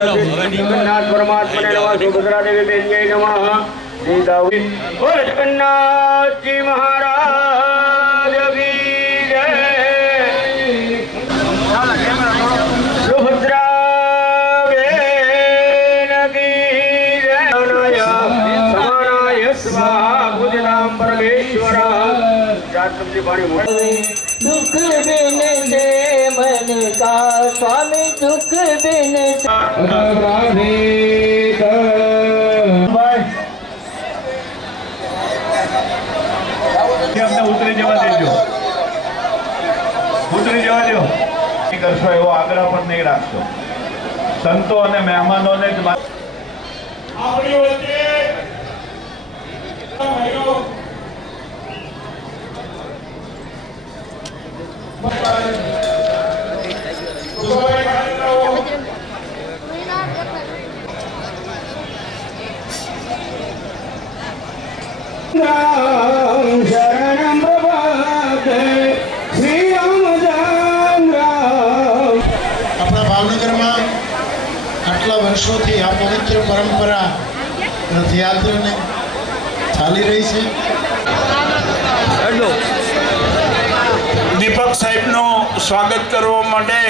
जगन्नाथ परमात्मने नमः। सुभद्रा देवी बेन्यै नमः। सीतावती बोल जगन्नाथ जी महाराज की जय। सुभद्रा बेन की जय। समानाय स्वाहा पूजनाम परमेश्वरः। जातकजी पाणी दुख बिन दे मन का स्वामी दुख बिन અમને ઉતરી જવા દેજો, ઉતરી જવા દો. કરશો એવો આગ્રહ પણ નહીં રાખશો. સંતો અને મહેમાનોને જ આપણી વચ્ચે राम शरणं प्रपद्ये श्री राम राम राम। આપણા ભાવનગરમાં આટલા વર્ષોથી આ પવિત્ર પરંપરા રથયાત્રાને ચાલી રહી છે. દીપક સાહેબનું સ્વાગત કરવા માટે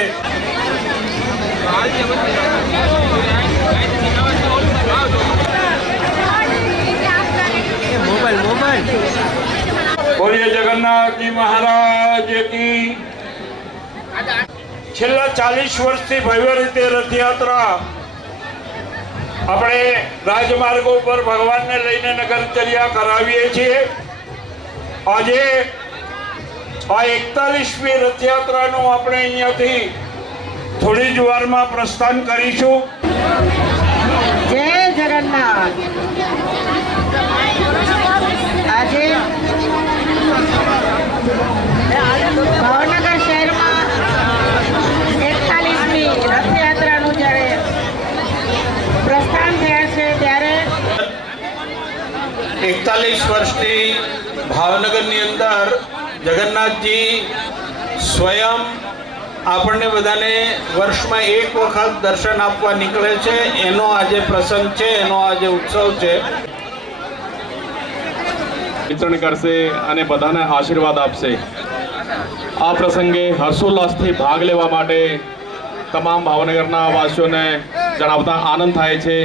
બોલીએ જગન્નાથ જી મહારાજ કી. છેલ્લા 40 વર્ષથી ભવ્ય રીતે રથયાત્રા આપણે રાજમાર્ગો પર ભગવાનને લઈને નગરચર્યા કરાવીએ છીએ. આજે આ 41મી રથયાત્રાનું આપણે અહીંયાથી થોડી જ વારમાં પ્રસ્થાન કરીશું. જય જગન્નાથ. આજે ભાવનગર શહેરમાં 41મી રથયાત્રાનું જ્યારે પ્રસ્થાન થયા છે ત્યારે 41 વર્ષથી ભાવનગરની અંદર જગન્નાથજી સ્વયં આપણને બધાને વર્ષમાં એક વખત દર્શન આપવા નીકળે છે. એનો આજે પ્રસંગ છે, એનો આજે ઉત્સવ છે. વિતરણ કરશે અને બધાને આશીર્વાદ આપશે. આ પ્રસંગે હર્ષોલ્લાસથી ભાગ લેવા માટે તમામ ભાવનગરના વાસીઓને જણાવતા આનંદ થાય છે.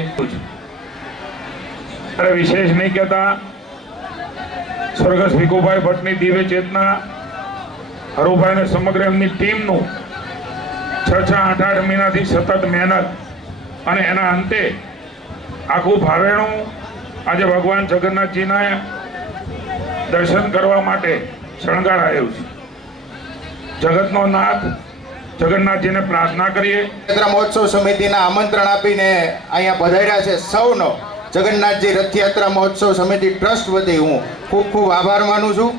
વિશેષ નહીં કહેતા સ્વર્ગસ્થ ભીખુભાઈ ભટ્ટની દિવ્ય ચેતના, હરુભાઈ અને સમગ્ર એમની ટીમનું 6-8 મહિનાથી સતત મહેનત અને એના અંતે આખું ભાવેણું આજે ભગવાન જગન્નાથજીના દર્શન કરવા માટે શણગારાયું છે. જગતનો નાથ જગન્નાથજીને પ્રાર્થના કરીએ. મહોત્સવ સમિતિના આમંત્રણ આપીને અહીંયા પધાર્યા છે સૌનો જગન્નાથજી રથયાત્રા મહોત્સવ સમિતિ ટ્રસ્ટ વતી હું ખૂબ ખૂબ આભાર માનું છું.